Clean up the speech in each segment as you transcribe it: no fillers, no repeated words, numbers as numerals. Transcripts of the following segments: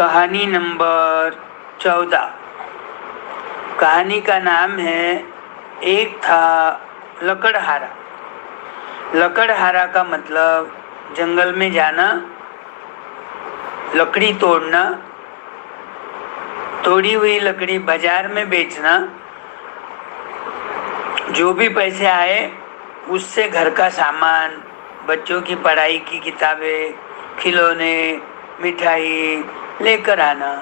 कहानी नंबर 14। कहानी का नाम है एक था लकड़हारा। लकड़हारा का मतलब जंगल में जाना, लकड़ी तोड़ना, तोड़ी हुई लकड़ी बाजार में बेचना, जो भी पैसे आए उससे घर का सामान, बच्चों की पढ़ाई की किताबें, खिलौने, मिठाई लेकर आना।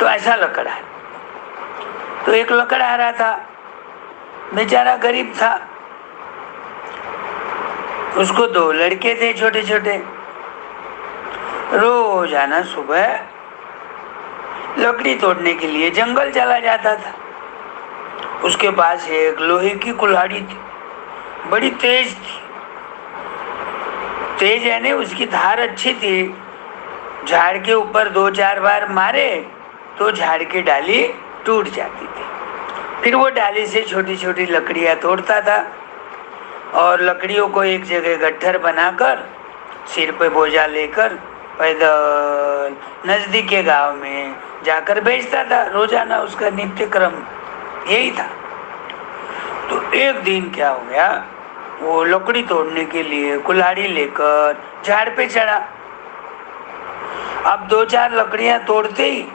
तो ऐसा लकड़हारा। तो एक लकड़हारा था, बेचारा गरीब था। उसको 2 लड़के थे छोटे छोटे। रोज आना सुबह लकड़ी तोड़ने के लिए जंगल चला जाता था। उसके पास एक लोहे की कुल्हाड़ी थी, बड़ी तेज थी। तेज यानी उसकी धार अच्छी थी। झाड़ के ऊपर 2-4 बार मारे तो झाड़ की डाली टूट जाती थी। फिर वो डाली से छोटी छोटी लकड़ियां तोड़ता था और लकड़ियों को एक जगह गट्ठर बनाकर सिर पे बोझा लेकर पैदल नजदीक के गांव में जाकर बेचता था। रोजाना उसका नित्य क्रम यही था। तो एक दिन क्या हो गया, वो लकड़ी तोड़ने के लिए कुल्हाड़ी लेकर झाड़ पे चढ़ा। अब 2-4 लकड़ियां तोड़ते ही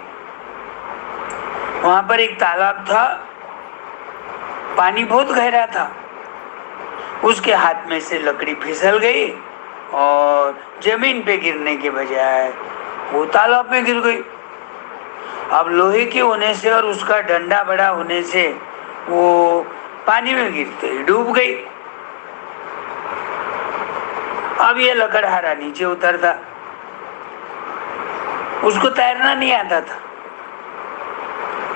वहां पर एक तालाब था, पानी बहुत गहरा था। उसके हाथ में से लकड़ी फिसल गई और जमीन पे गिरने के बजाय वो तालाब में गिर गई। अब लोहे के होने से और उसका डंडा बड़ा होने से वो पानी में गिरते ही डूब गई। अब ये लकड़हारा नीचे उतरता, उसको तैरना नहीं आता था।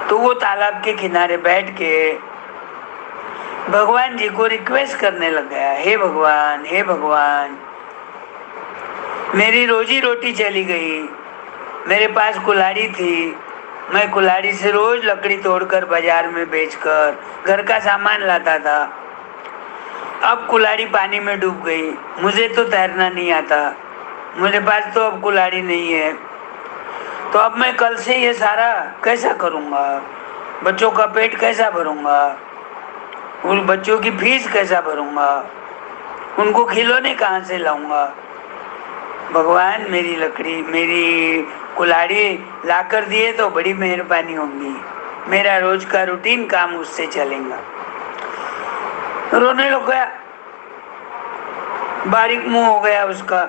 तो वो तालाब के किनारे बैठ के भगवान जी को रिक्वेस्ट करने लग गया, हे भगवान, हे भगवान, मेरी रोजी रोटी चली गई। मेरे पास कुल्हाड़ी थी, मैं कुल्हाड़ी से रोज लकड़ी तोड़कर बाजार में बेचकर घर का सामान लाता था। अब कुल्हाड़ी पानी में डूब गई, मुझे तो तैरना नहीं आता, मेरे पास तो अब कुल्हाड़ी नहीं है। तो अब मैं कल से ये सारा कैसा करूँगा? बच्चों का पेट कैसा भरूँगा? उन बच्चों की फीस कैसा भरूँगा? उनको खिलौने कहाँ से लाऊंगा? भगवान, मेरी लकड़ी, मेरी कुल्हाड़ी ला कर दिए तो बड़ी मेहरबानी होगी। मेरा रोज का रूटीन काम उससे चलेगा। रोने लग गया, बारीक मुंह हो गया उसका।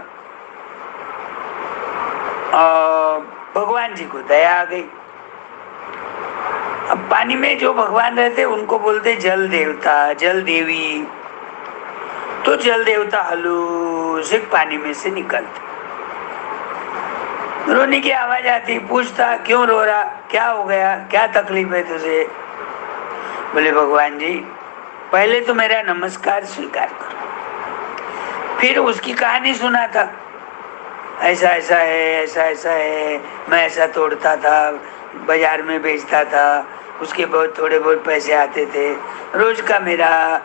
और भगवान जी को दया आ गई। अब पानी में जो भगवान रहते उनको बोलते जल देवता, जल देवी। तो जल देवता हलू से पानी में से निकलते, रोने की आवाज आती, पूछता क्यों रो रहा, क्या हो गया, क्या तकलीफ है तुझे? बोले भगवान जी, पहले तो मेरा नमस्कार स्वीकार करो। फिर उसकी कहानी सुनाता, ऐसा ऐसा है, ऐसा ऐसा है, मैं ऐसा तोड़ता था, बाजार में बेचता था, उसके बहुत थोड़े बहुत पैसे आते थे, रोज का मेरा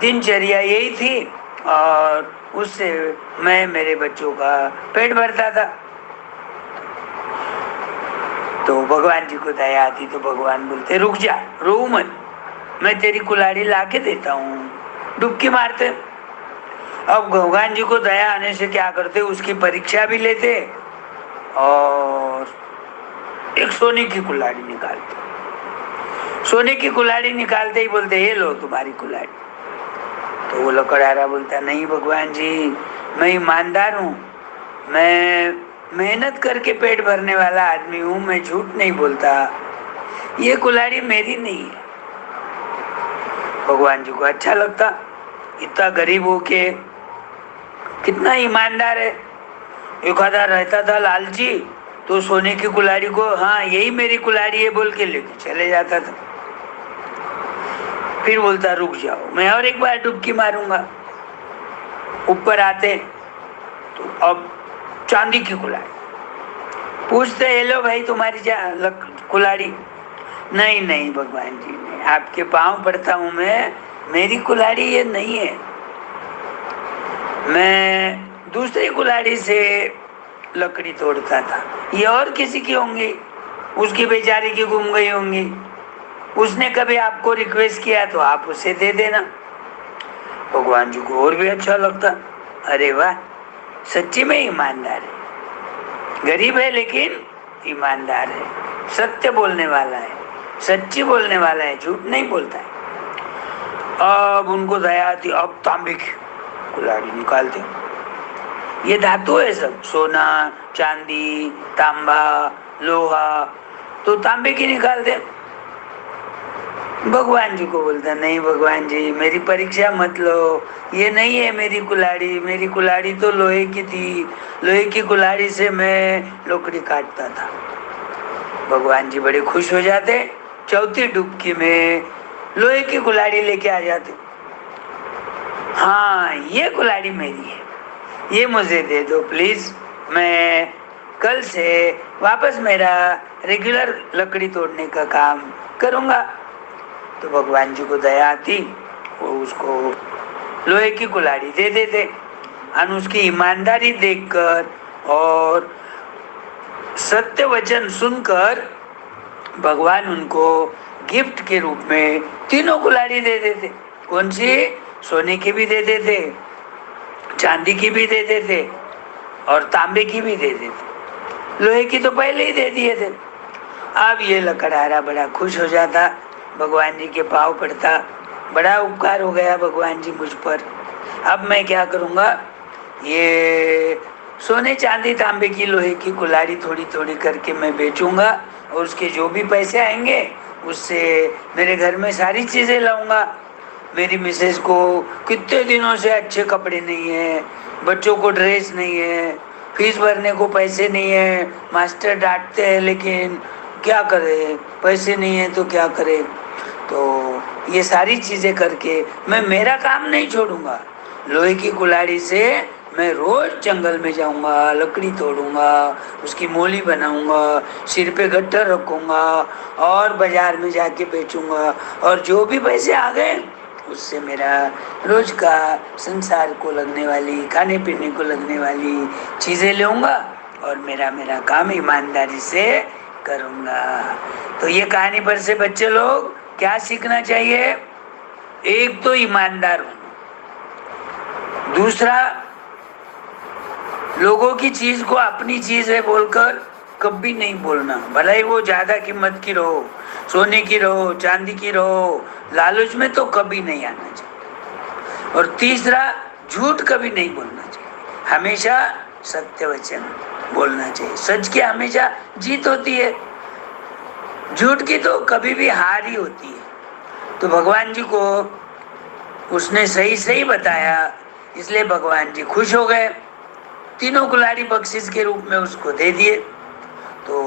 दिनचर्या यही थी और उससे मैं मेरे बच्चों का पेट भरता था। तो भगवान जी को दया आती तो भगवान बोलते रुक जा, रो मत, मैं तेरी कुल्हाड़ी ला के देता हूँ। डुबकी मारते। अब भगवान जी को दया आने से क्या करते, उसकी परीक्षा भी लेते और एक सोने की कुल्हाड़ी निकालते। सोने की कुल्हाड़ी निकालते ही बोलते ये लो तुम्हारी कुल्हाड़ी। तो वो लकड़हारा बोलता, नहीं भगवान जी, मैं ईमानदार हूँ, मैं मेहनत करके पेट भरने वाला आदमी हूँ, मैं झूठ नहीं बोलता, ये कुल्हाड़ी मेरी नहीं है। भगवान जी को अच्छा लगता, इतना गरीब हो के कितना ईमानदार है। एक आधा रहता था लालची, तो सोने की कुल्हाड़ी को हाँ यही मेरी कुल्हाड़ी है बोल के लेके चले जाता था। फिर बोलता रुक जाओ, मैं और एक बार डुबकी मारूंगा। ऊपर आते तो अब चांदी की कुल्हाड़ी। पूछते हेलो भाई, तुम्हारी कुल्हाड़ी? नहीं नहीं भगवान जी, नहीं, आपके पांव पड़ता हूं मैं, मेरी कुल्हाड़ी ये नहीं है। मैं दूसरी कुल्हाड़ी से लकड़ी तोड़ता था। ये और किसी की होंगी, उसकी बेचारे की गुम गई होंगी। उसने कभी आपको रिक्वेस्ट किया तो आप उसे दे देना। भगवान जी को और भी अच्छा लगता, अरे वाह, सच्ची में ईमानदार है, गरीब है लेकिन ईमानदार है, सत्य बोलने वाला है, सच्ची बोलने वाला है, झूठ नहीं बोलता है। अब उनको दया आती, अब तांबे की कुल्हाड़ी निकालते। ये धातु है सब, सोना चांदी तांबा लोहा, तो तांबे की निकालते। भगवान जी को बोलता, नहीं भगवान जी मेरी परीक्षा मत लो, ये नहीं है मेरी कुल्हाड़ी तो लोहे की थी, लोहे की कुल्हाड़ी से मैं लकड़ी काटता था। भगवान जी बड़े खुश हो जाते, चौथी डुबकी में लोहे की कुल्हाड़ी लेके आ जाते। हाँ ये कुल्हाड़ी मेरी है, ये मुझे दे दो प्लीज, मैं कल से वापस मेरा रेगुलर लकड़ी तोड़ने का काम करूंगा। तो भगवान जी को दया आती, वो उसको लोहे की कुल्हाड़ी दे देते। और उसकी ईमानदारी देखकर और सत्य वचन सुनकर भगवान उनको गिफ्ट के रूप में तीनों कुल्हाड़ी दे देते। कौन सी? सोने की भी दे देते, चांदी की भी दे देते और तांबे की भी दे देते। लोहे की तो पहले ही दे दिए थे। अब ये लकड़हारा बड़ा खुश हो जाता, भगवान जी के पाँव पड़ता, बड़ा उपकार हो गया भगवान जी मुझ पर, अब मैं क्या करूँगा, ये सोने चांदी तांबे की लोहे की कुल्हाड़ी थोड़ी थोड़ी करके मैं बेचूंगा और उसके जो भी पैसे आएंगे उससे मेरे घर में सारी चीज़ें लाऊंगा। मेरी मिसेज को कितने दिनों से अच्छे कपड़े नहीं है, बच्चों को ड्रेस नहीं है, फीस भरने को पैसे नहीं है, मास्टर डांटते हैं लेकिन क्या करे, पैसे नहीं है तो क्या करे। तो ये सारी चीज़ें करके मैं मेरा काम नहीं छोड़ूंगा, लोहे की कुल्हाड़ी से मैं रोज जंगल में जाऊंगा, लकड़ी तोड़ूंगा, उसकी मोली बनाऊंगा, सिर पे गट्टर रखूंगा और बाजार में जाके बेचूंगा और जो भी पैसे आ गए उससे मेरा रोज का संसार को लगने वाली, खाने पीने को लगने वाली चीज़ें लूँगा और मेरा काम ईमानदारी से करूँगा। तो ये कहानी पर से बच्चे लोग क्या सीखना चाहिए? एक तो ईमानदार होना, दूसरा लोगों की चीज को अपनी चीज है बोलकर कभी नहीं बोलना, भले ही वो ज्यादा कीमत की रहो, सोने की रहो, चांदी की रहो, लालच में तो कभी नहीं आना चाहिए। और तीसरा, झूठ कभी नहीं बोलना चाहिए, हमेशा सत्य वचन बोलना चाहिए। सच की हमेशा जीत होती है, झूठ की तो कभी भी हार ही होती है। तो भगवान जी को उसने सही सही बताया, इसलिए भगवान जी खुश हो गए, तीनों कुल्हाड़ी बख्शिश के रूप में उसको दे दिए। तो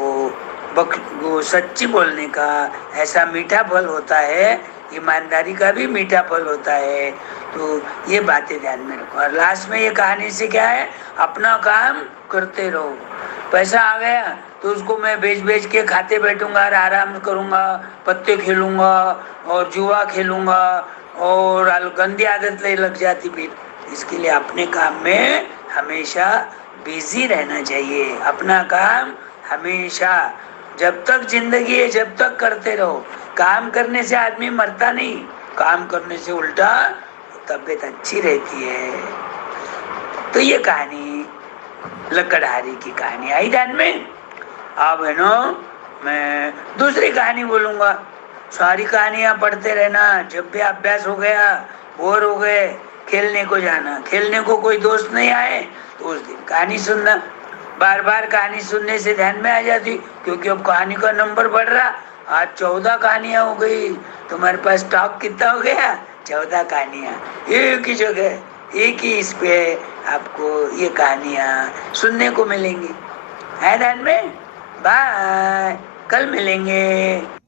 वो सच्ची बोलने का ऐसा मीठा फल होता है, ईमानदारी का भी मीठा फल होता है। तो ये बातें ध्यान में रखो। और लास्ट में ये कहानी से क्या है, अपना काम करते रहो। पैसा आ गया तो उसको मैं बेच बेच के खाते बैठूंगा और आराम करूंगा, पत्ते खेलूंगा और जुआ खेलूंगा और गंदी आदत लग जाती फिर। इसके लिए अपने काम में हमेशा बिजी रहना चाहिए, अपना काम हमेशा, जब तक जिंदगी है जब तक करते रहो। काम करने से आदमी मरता नहीं, काम करने से उल्टा तबीयत अच्छी रहती है। तो ये कहानी लकड़हारी की कहानी आई ध्यान में। अब है ना, मैं दूसरी कहानी बोलूंगा। सारी कहानियां पढ़ते रहना, जब भी अभ्यास हो गया, बोर हो गए, खेलने को जाना, खेलने को कोई दोस्त नहीं आए तो उस दिन कहानी सुनना। बार बार कहानी सुनने से ध्यान में आ जाती, क्योंकि अब कहानी का नंबर बढ़ रहा। आज 14 कहानियां हो गई, तुम्हारे पास स्टॉक कितना हो गया? 14 कहानियां, एक ही जगह, एक ही इस पे आपको ये कहानियां सुनने को मिलेंगी। है ध्यान में? बाय, कल मिलेंगे।